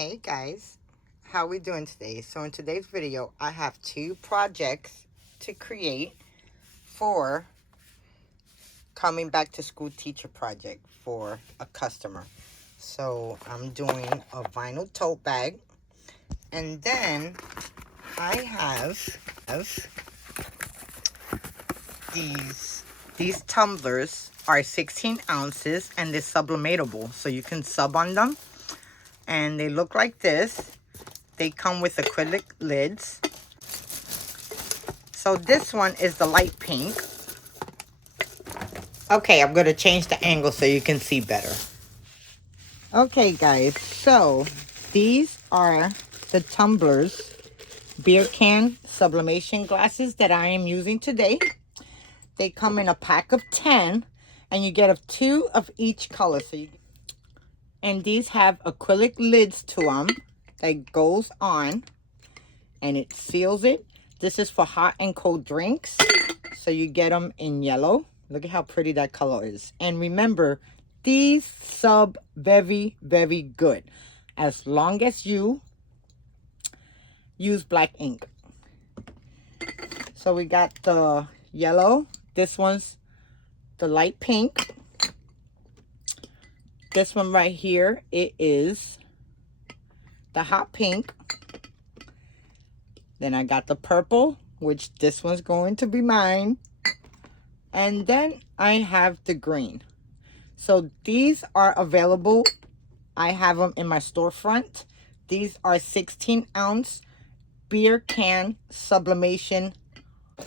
Hey guys, how we doing today? So in today's video, I have two projects to create for coming back to school teacher project for a customer. So I'm doing a vinyl tote bag, and then I have these tumblers are 16 ounces and they're sublimatable, so you can sub on them, and they look like this. They come with acrylic lids. So this one is the light pink. Okay, I'm going to change the angle so you can see better. Okay, guys, so these are the tumblers, beer can sublimation glasses that I am using today. They come in a pack of 10, and you get 2 of each color. And these have acrylic lids to them that goes on, and it seals it. This is for hot and cold drinks, so you get them in yellow. Look at how pretty that color is. And remember, these sub very, very good, as long as you use black ink. So we got the yellow. This one's the light pink. This one right here, it is the hot pink. Then I got the purple, which this one's going to be mine. And then I have the green. So these are available. I have them in my storefront. These are 16-ounce beer can sublimation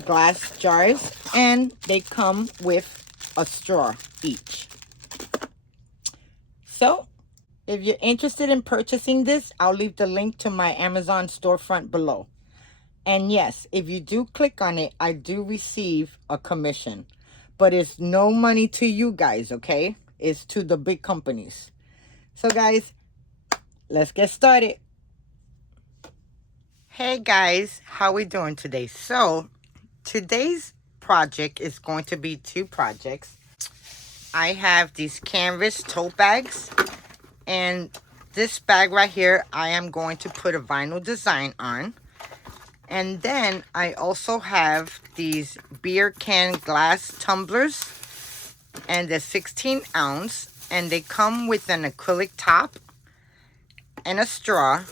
glass jars, and they come with a straw each. So if you're interested in purchasing this, I'll leave the link to my Amazon storefront below. And yes, if you do click on it, I do receive a commission. But it's no money to you guys, okay? It's to the big companies. So guys, let's get started. Hey guys, how we doing today? So today's project is going to be 2 projects. I have these canvas tote bags, and this bag right here, I am going to put a vinyl design on. And then I also have these beer can glass tumblers, and they're 16 ounce, and they come with an acrylic top and a straw,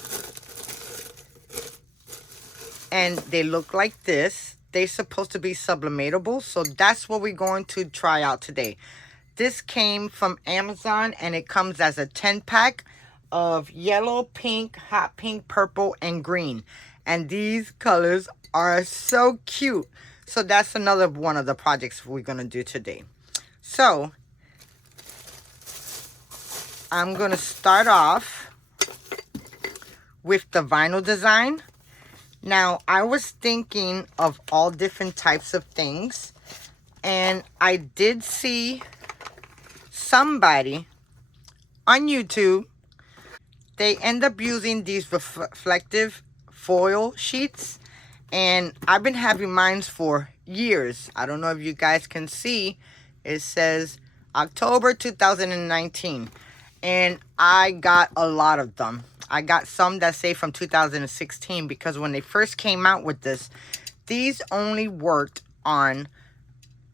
and they look like this. They're supposed to be sublimatable, so that's what we're going to try out today. This came from Amazon, and it comes as a 10-pack of yellow, pink, hot pink, purple, and green. And these colors are so cute. So that's another one of the projects we're going to do today. So I'm going to start off with the vinyl design. Now, I was thinking of all different types of things, and I did see somebody on YouTube. They end up using these reflective foil sheets, and I've been having mine for years. I don't know if you guys can see, it says October 2019, and I got a lot of them. I got some that say from 2016, because when they first came out with this, these only worked on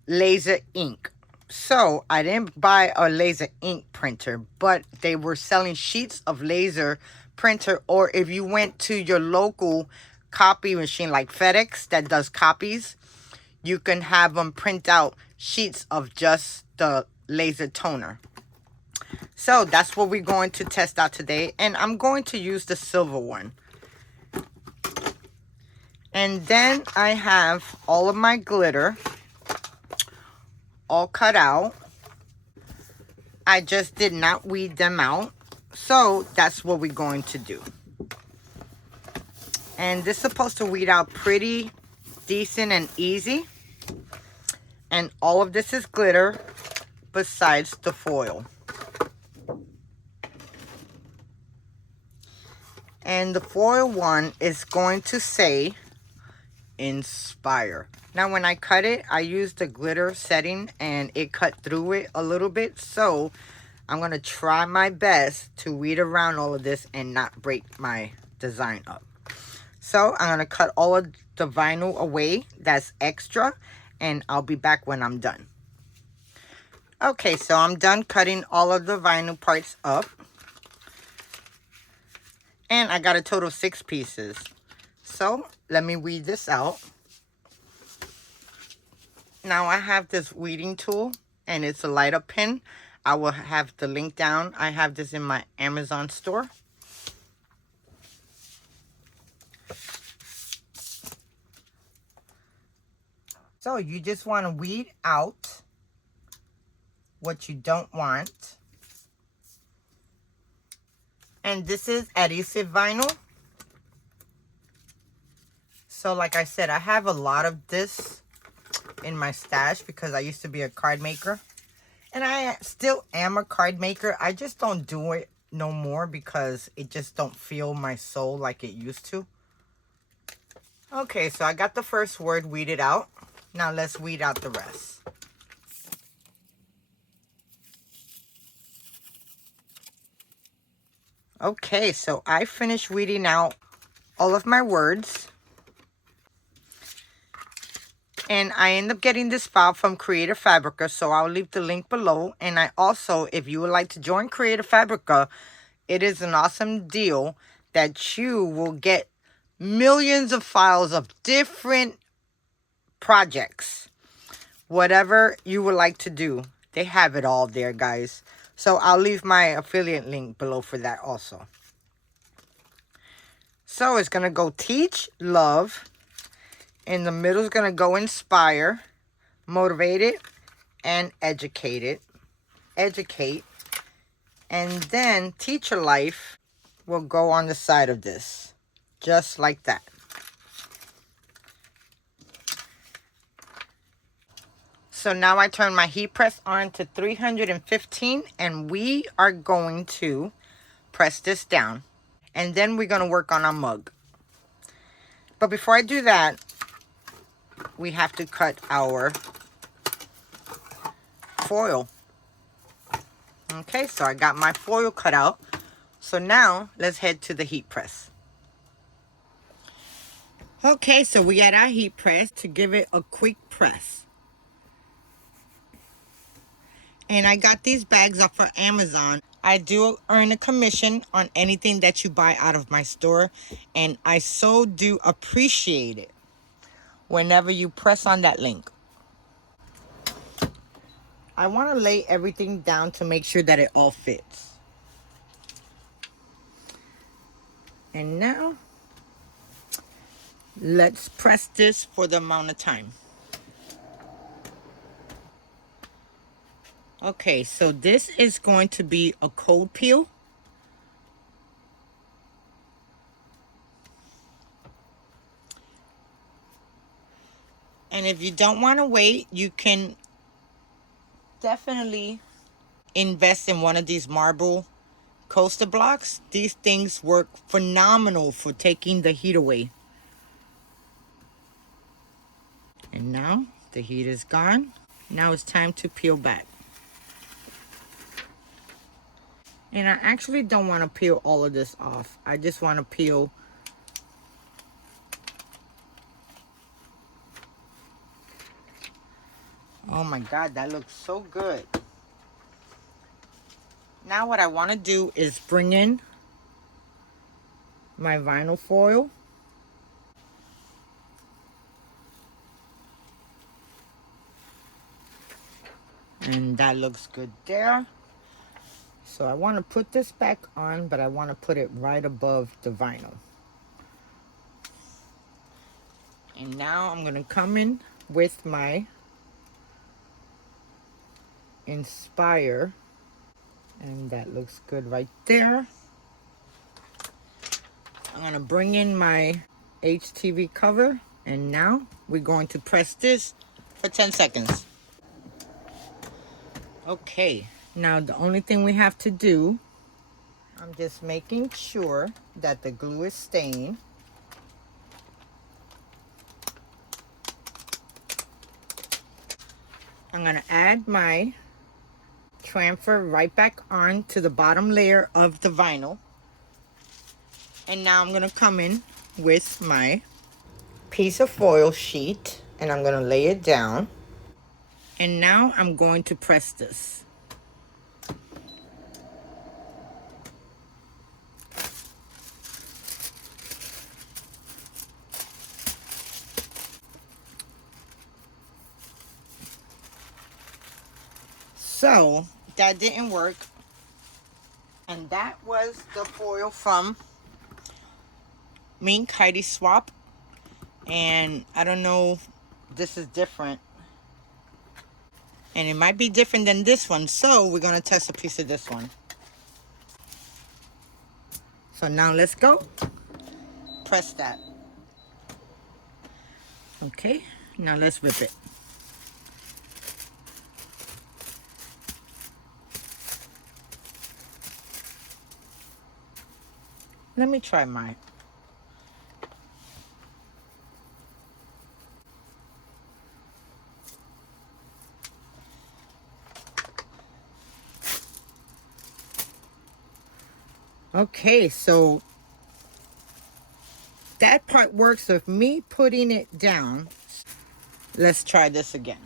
laser ink. So I didn't buy a laser ink printer, but they were selling sheets of laser printer, or if you went to your local copy machine like FedEx that does copies, you can have them print out sheets of just the laser toner. So that's what we're going to test out today, and I'm going to use the silver one. And then I have all of my glitter all cut out. I just did not weed them out, so that's what we're going to do. And this is supposed to weed out pretty decent and easy. And all of this is glitter besides the foil. And the foil one is going to say inspire. Now when I cut it, I used the glitter setting and it cut through it a little bit, so I'm going to try my best to weed around all of this and not break my design up. So I'm going to cut all of the vinyl away that's extra, and I'll be back when I'm done. Okay, so I'm done cutting all of the vinyl parts up. And I got a total of 6 pieces. So let me weed this out. Now I have this weeding tool, and it's a light up pin. I will have the link down. I have this in my Amazon store. So you just want to weed out what you don't want. And this is adhesive vinyl. So like I said, I have a lot of this in my stash because I used to be a card maker. And I still am a card maker. I just don't do it no more because it just don't feel my soul like it used to. Okay, so I got the first word weeded out. Now let's weed out the rest. Okay, so I finished weeding out all of my words. And I end up getting this file from Creative Fabrica, so I'll leave the link below. And I also, if you would like to join Creative Fabrica, it is an awesome deal that you will get millions of files of different projects. Whatever you would like to do, they have it all there, guys. So I'll leave my affiliate link below for that also. So it's going to go teach, love. In the middle is going to go inspire, motivated, and educated. Educate. And then teacher life will go on the side of this. Just like that. So now I turn my heat press on to 315, and we are going to press this down. And then we're going to work on our mug. But before I do that, we have to cut our foil. Okay, so I got my foil cut out. So now let's head to the heat press. Okay, so we got our heat press to give it a quick press. And I got these bags off of Amazon. I do earn a commission on anything that you buy out of my store, and I so do appreciate it whenever you press on that link. I want to lay everything down to make sure that it all fits. And now, let's press this for the amount of time. Okay, so this is going to be a cold peel. And if you don't want to wait, you can definitely invest in one of these marble coaster blocks. These things work phenomenal for taking the heat away. And now the heat is gone. Now it's time to peel back. And I actually don't want to peel all of this off. I just want to peel oh my God, that looks so good. Now what I want to do is bring in my vinyl foil. And that looks good there. So I want to put this back on, but I want to put it right above the vinyl. And now I'm going to come in with my Inspire. And that looks good right there. I'm going to bring in my HTV cover. And now we're going to press this for 10 seconds. Okay, now the only thing we have to do, I'm just making sure that the glue is staying. I'm going to add my transfer right back on to the bottom layer of the vinyl. And now I'm going to come in with my piece of foil sheet and I'm going to lay it down. And now I'm going to press this. So that didn't work. And that was the foil from Mink Heidi Swap. And I don't know, this is different. And it might be different than this one. So we're going to test a piece of this one. So now let's go. Press that. Okay, now let's rip it. Let me try mine. Okay, so that part works with me putting it down. Let's try this again.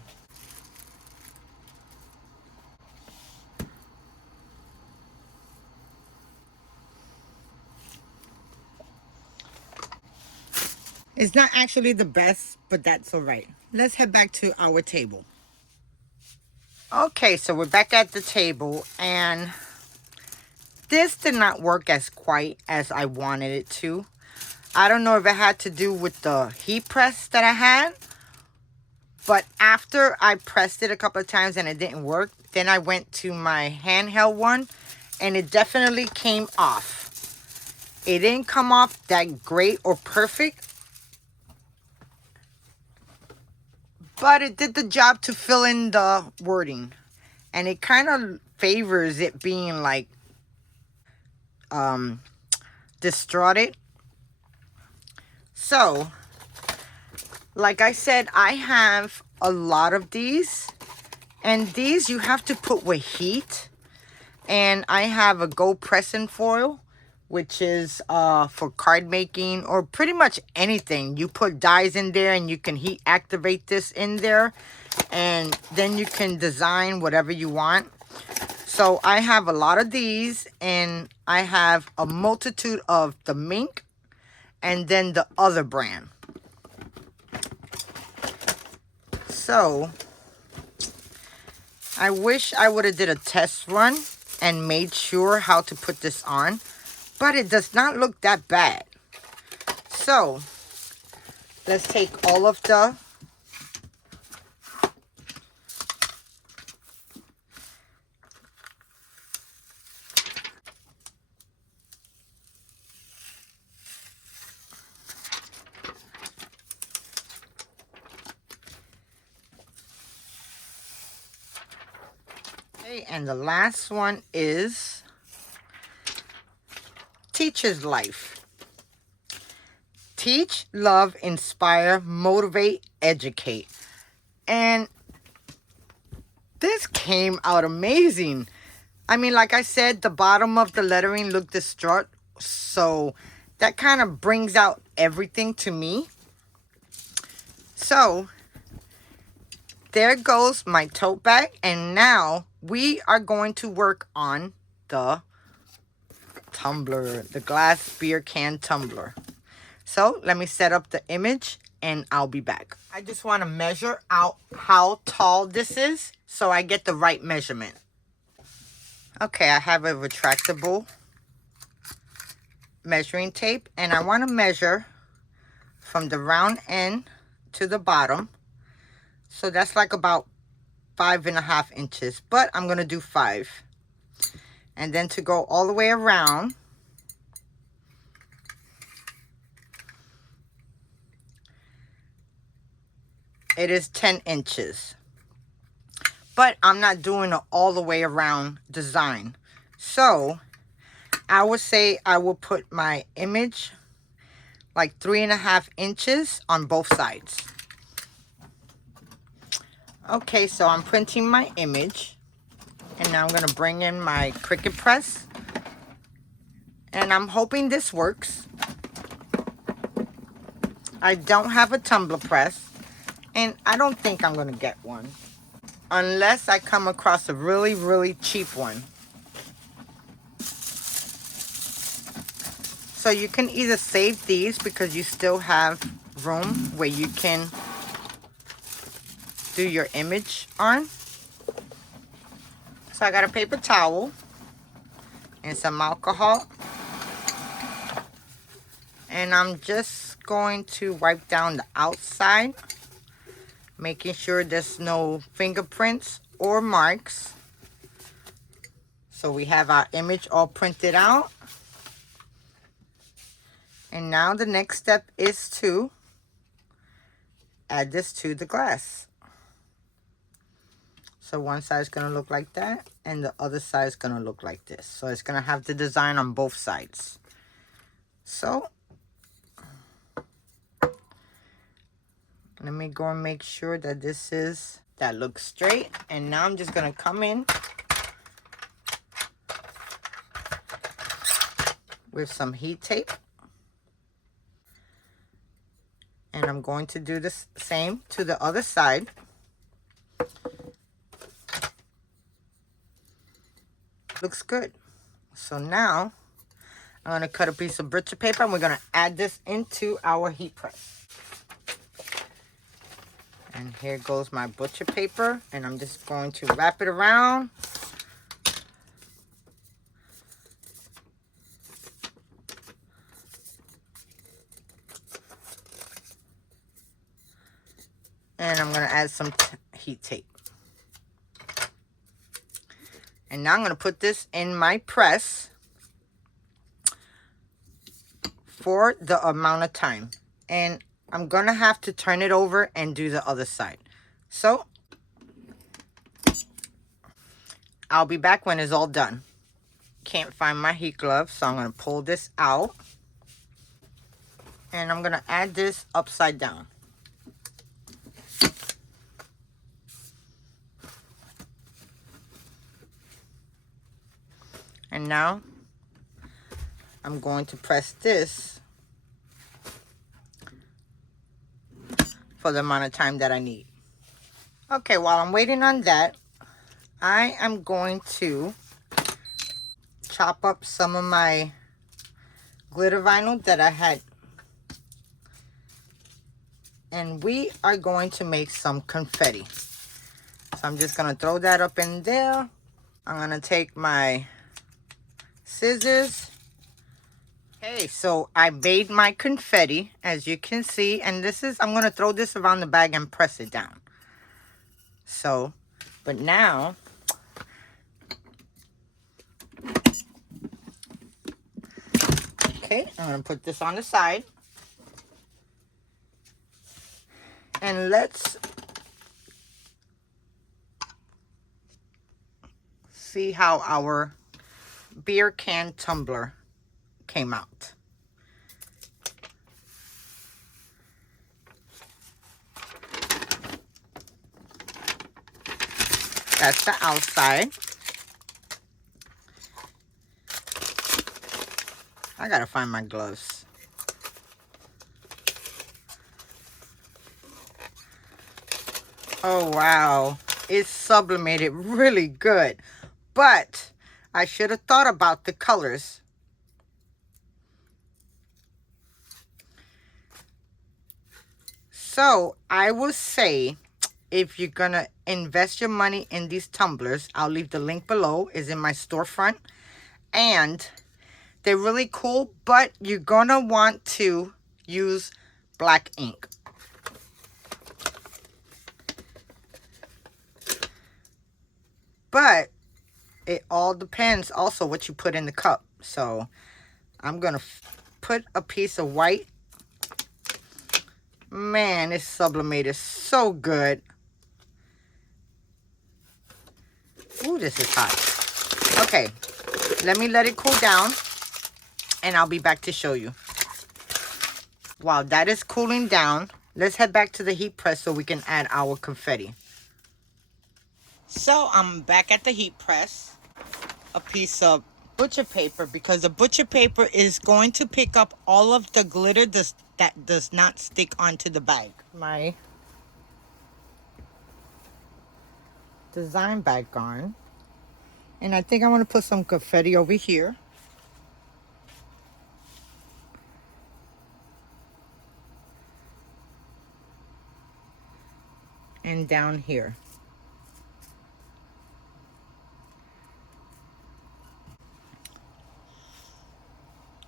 It's not actually the best, but that's all right. Let's head back to our table. Okay, so we're back at the table, and this did not work as quite as I wanted it to. I don't know if it had to do with the heat press that I had, but after I pressed it a couple of times and it didn't work, then I went to my handheld one, and it definitely came off. It didn't come off that great or perfect, but it did the job to fill in the wording. And it kind of favors it being like distorted. So, like I said, I have a lot of these. And these you have to put with heat. And I have a gold pressing foil, which is for card making or pretty much anything. You put dies in there and you can heat activate this in there. And then you can design whatever you want. So I have a lot of these, and I have a multitude of the Mink and then the other brand. So I wish I would have did a test run and made sure how to put this on, but it does not look that bad. So let's take all of the and the last one is Teacher's Life. Teach, love, inspire, motivate, educate. And this came out amazing. I mean, like I said, the bottom of the lettering looked distraught. So that kind of brings out everything to me. So there goes my tote bag. And now we are going to work on the tumbler, the glass beer can tumbler. So let me set up the image and I'll be back. I just want to measure out how tall this is so I get the right measurement. Okay, I have a retractable measuring tape and I want to measure from the round end to the bottom. So that's like about 5.5 inches, but I'm going to do 5. And then to go all the way around, it is 10 inches. But I'm not doing an all the way around design. So I would say I will put my image like 3.5 inches on both sides. Okay, so I'm printing my image. And now I'm going to bring in my Cricut press. And I'm hoping this works. I don't have a tumbler press. And I don't think I'm going to get one. Unless I come across a really, really cheap one. So you can either save these because you still have room where you can do your image on. So I got a paper towel and some alcohol. And I'm just going to wipe down the outside, making sure there's no fingerprints or marks. So we have our image all printed out. And now the next step is to add this to the glass. So one side is going to look like that, and the other side is going to look like this. So it's going to have the design on both sides. So let me go and make sure that that looks straight. And now I'm just going to come in with some heat tape. And I'm going to do the same to the other side. Looks good. So now I'm going to cut a piece of butcher paper and we're going to add this into our heat press. And here goes my butcher paper, and I'm just going to wrap it around. And I'm going to add some heat tape. And now I'm going to put this in my press for the amount of time. And I'm going to have to turn it over and do the other side. So I'll be back when it's all done. Can't find my heat glove, so I'm going to pull this out. And I'm going to add this upside down. And now I'm going to press this for the amount of time that I need. Okay, while I'm waiting on that, I am going to chop up some of my glitter vinyl that I had. And we are going to make some confetti. So I'm just going to throw that up in there. I'm going to take my scissors. Okay, so I made my confetti, as you can see. And I'm going to throw this around the bag and press it down. So, but now, okay, I'm going to put this on the side. And let's see how our beer can tumbler came out. That's the outside. I gotta find my gloves. Oh wow, it's sublimated really good. But I should have thought about the colors. So I will say, if you're gonna invest your money in these tumblers, I'll leave the link below. It's in my storefront. And they're really cool, but you're gonna want to use black ink. But it all depends also what you put in the cup. So I'm going to put a piece of white. Man, it's sublimated so good. Ooh, this is hot. Okay, let me let it cool down and I'll be back to show you. While that is cooling down, let's head back to the heat press so we can add our confetti. So I'm back at the heat press. A piece of butcher paper, because the butcher paper is going to pick up all of the glitter that does not stick onto the bag. My design bag on. And I think I want to put some confetti over here. And down here.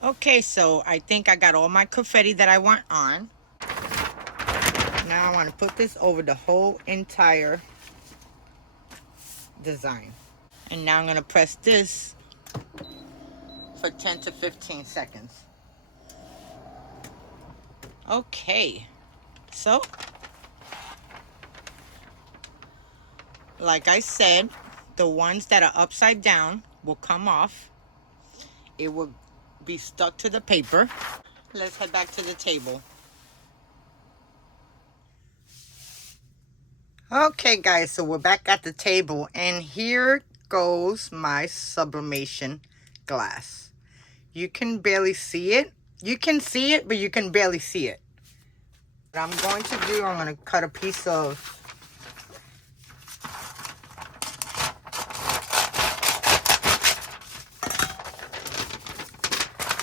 Okay, so I think I got all my confetti that I want on. Now I want to put this over the whole entire design. And now I'm going to press this for 10 to 15 seconds. Okay, so like I said, the ones that are upside down will come off. It will be stuck to the paper. Let's head back to the table. Okay guys, so we're back at the table, and here goes my sublimation glass. You can barely see it. You can see it, but you can barely see it. What I'm going to do, I'm going to cut a piece of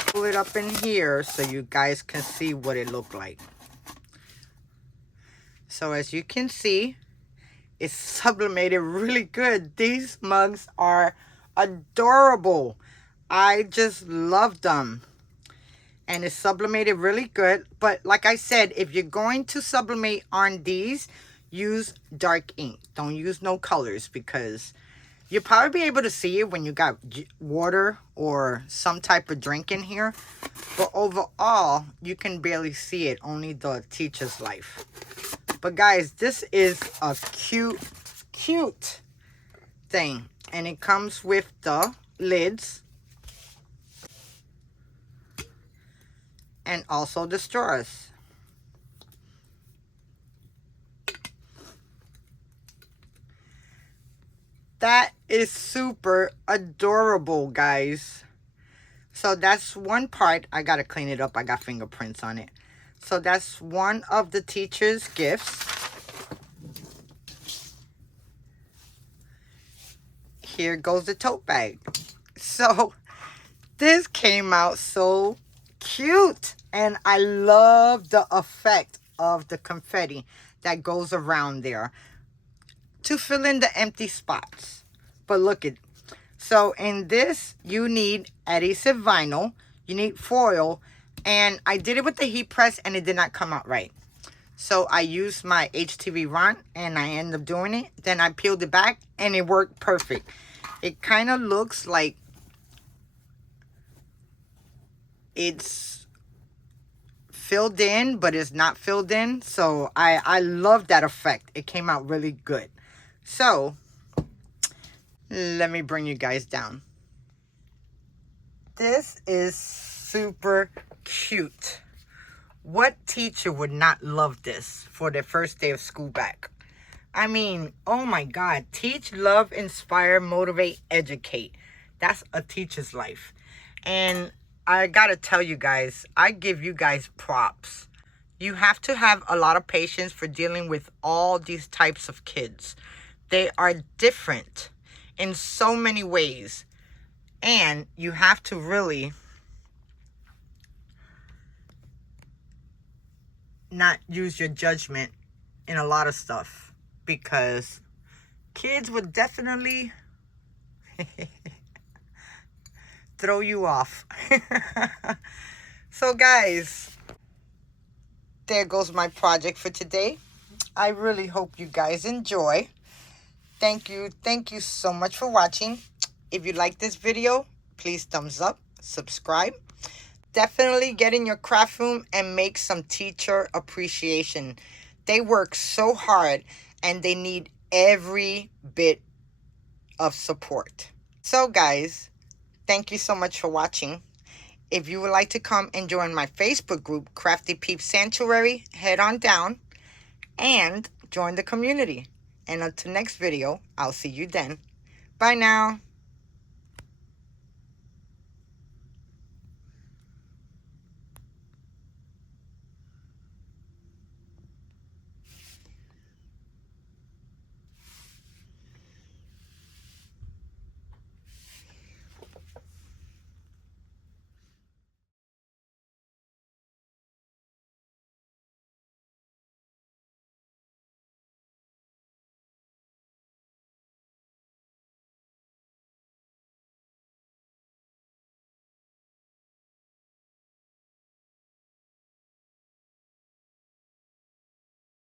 pull it up in here so you guys can see what it looked like. So as you can see, it's sublimated really good. These mugs are adorable. I just love them. And it's sublimated really good. But like I said, if you're going to sublimate on these, use dark ink. Don't use no colors, because you'll probably be able to see it when you got water or some type of drink in here. But overall, you can barely see it. Only the teacher's life. But guys, this is a cute thing. And it comes with the lids. And also the straws. That is super adorable, guys. So that's one part. I gotta clean it up. I got fingerprints on it. So that's one of the teacher's gifts. Here goes the tote bag. So this came out so cute. And I love the effect of the confetti that goes around there to fill in the empty spots. But look at, so in this you need adhesive vinyl, you need foil, and I did it with the heat press and it did not come out right. So I used my HTV Ron and I ended up doing it. Then I peeled it back and it worked perfect. It kind of looks like it's filled in, but it's not filled in. So I love that effect. It came out really good. So let me bring you guys down. This is super cute. What teacher would not love this for their first day of school back? I mean, oh my God. Teach, love, inspire, motivate, educate. That's a teacher's life. And I gotta tell you guys, I give you guys props. You have to have a lot of patience for dealing with all these types of kids. They are different in so many ways. And you have to really not use your judgment in a lot of stuff, because kids would definitely throw you off. So guys, there goes my project for today. I really hope you guys enjoy. Thank you so much for watching. If you like this video, please thumbs up, subscribe. Definitely get in your craft room and make some teacher appreciation. They work so hard and they need every bit of support. So guys, thank you so much for watching. If you would like to come and join my Facebook group, Crafty Peeps Sanctuary, head on down and join the community. And until next video, I'll see you then. Bye now.